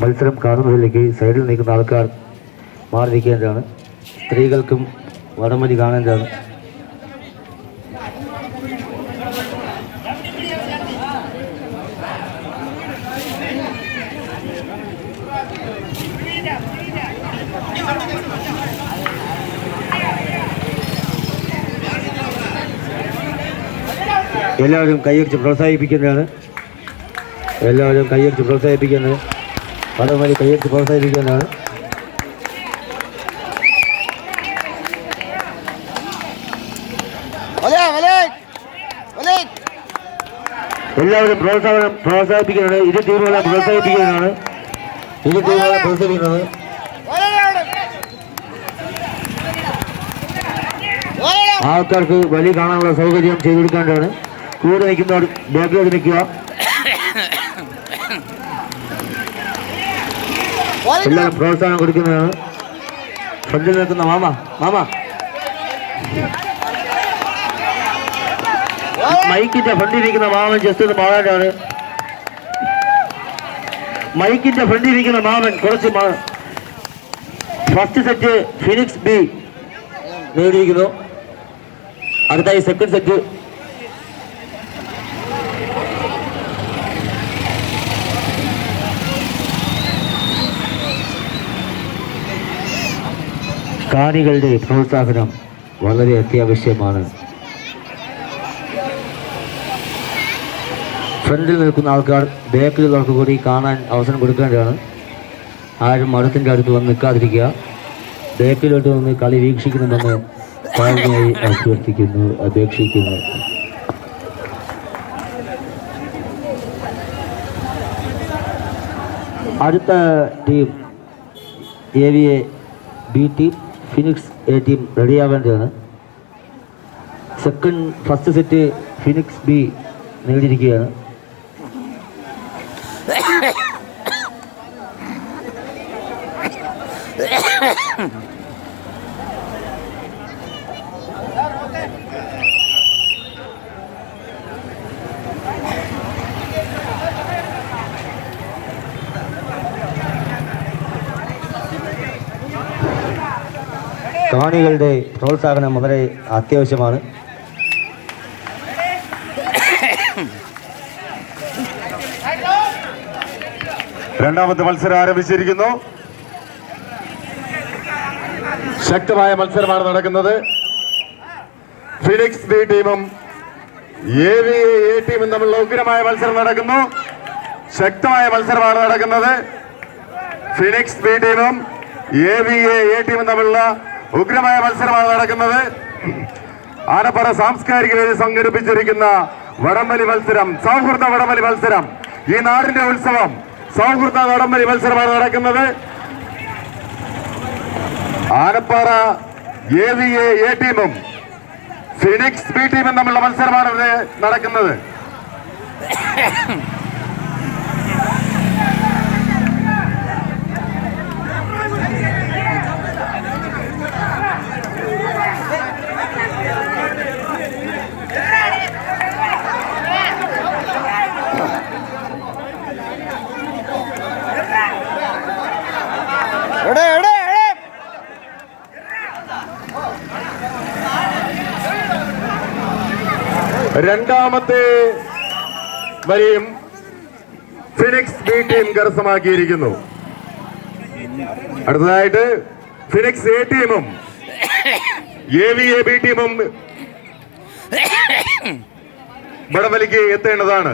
മത്സരം കാണുന്നതിലേക്ക് സൈഡിൽ നിൽക്കുന്ന ആൾക്കാർ മാറി സ്ത്രീകൾക്കും വടംവലി കാണേണ്ടതാണ്. എല്ലാവരും കൈയടിച്ച് പ്രോത്സാഹിപ്പിക്കേണ്ടതാണ് എല്ലാവരും കൈയടിച്ച് പ്രോത്സാഹിപ്പിക്കുന്നത്. വടംവലി കൈയടിച്ച് പ്രോത്സാഹിപ്പിക്കുന്നതാണ്. എല്ലാവരും പ്രോത്സാഹനം പ്രോത്സാഹിപ്പിക്കുന്നത്. ഇരു ടീമുകളെ പ്രോത്സാഹിപ്പിക്കുന്നതാണ്. ഇരു ടീമുകളെ പ്രോത്സാഹിപ്പിക്കുന്നത്. ആൾക്കാർക്ക് വലി കാണാനുള്ള സൗകര്യം ചെയ്തു കൊടുക്കേണ്ടതാണ് കൂടെ നിൽക്കുന്നവർ ബാക്കിലോട്ട് നിൽക്കുക. എല്ലാവരും പ്രോത്സാഹനം കൊടുക്കുന്നതാണ് ഫ്രണ്ടിൽ നിൽക്കുന്ന മാമ മാമ. മൈക്കിന്റെ ഫ്രണ്ടിൽ ഇരിക്കുന്ന മാമൻ ജസ്റ്റ് ഒന്ന് മാറാനാണ്. മൈക്കിന്റെ ഫ്രണ്ടിൽ ഇരിക്കുന്ന മാമൻ കുറച്ച് ഫസ്റ്റ് സെറ്റ് ഫിനിക്സ് ബി നേടിയിരിക്കുന്നു. അടുത്തായി സെക്കൻഡ് സെറ്റ് കാണികളുടെ പ്രോത്സാഹനം വളരെ അത്യാവശ്യമാണ്. ഫ്രണ്ടിൽ നിൽക്കുന്ന ആൾക്കാർ ബാക്കിലുള്ളവർക്ക് കൂടി കാണാൻ അവസരം കൊടുക്കേണ്ടതാണ്. ആരും മഠത്തിന്റെ അടുത്ത് വന്ന് നിൽക്കാതിരിക്കുക. ബാക്കിലോട്ട് വന്ന് കളി വീക്ഷിക്കണമെന്ന് താഴ്മയായി അഭ്യർത്ഥിക്കുന്നു അപേക്ഷിക്കുന്നു. അടുത്ത team A V A B team Phoenix A team റെഡിയാവേണ്ടതാണ് second first set Phoenix B നേടിയിരിക്കുകയാണ്. കാണികളുടെ പ്രോത്സാഹനം വളരെ അത്യാവശ്യമാണ്. രണ്ടാമത്തെ മത്സരം ആരംഭിച്ചിരിക്കുന്നു. ശക്തമായ മത്സരമാണ് നടക്കുന്നത്. ഫിനിക്സ് ബി ടീമും എ വി എ ടീമും തമ്മിലുള്ള ഉഗ്രമായ മത്സരം നടക്കുന്നു. ശക്തമായ മത്സരമാണ് നടക്കുന്നത്. ഫിനിക്സ് ബി ടീമും എ വി എ ടീമും തമ്മിലുള്ള ഉഗ്രമായ മത്സരമാണ് നടക്കുന്നത്. ആനപ്പറ സാംസ്കാരിക വേദി സംഘടിപ്പിച്ചിരിക്കുന്ന വടംവലി മത്സരം സൗഹൃദ വടംവലി മത്സരം. ഈ നാടിന്റെ ഉത്സവം സൗഹൃദ വടംവലി മത്സരമാണ് നടക്കുന്നത്. ആനപ്പാറ എ വി എ ടീമും ഫിനിക്സ് ബി ടീമും തമ്മിലുള്ള മത്സരമാണ് നടക്കുന്നത്. രണ്ടാമത്തെ വരെയും ഫിനിക്സ് ബി ടീം കരസ്ഥമാക്കിയിരിക്കുന്നു. അടുത്തതായിട്ട് ഫിനിക്സ് എ ടീമും എ വി എ ബി ടീമും വടംവലിക്ക് എത്തേണ്ടതാണ്.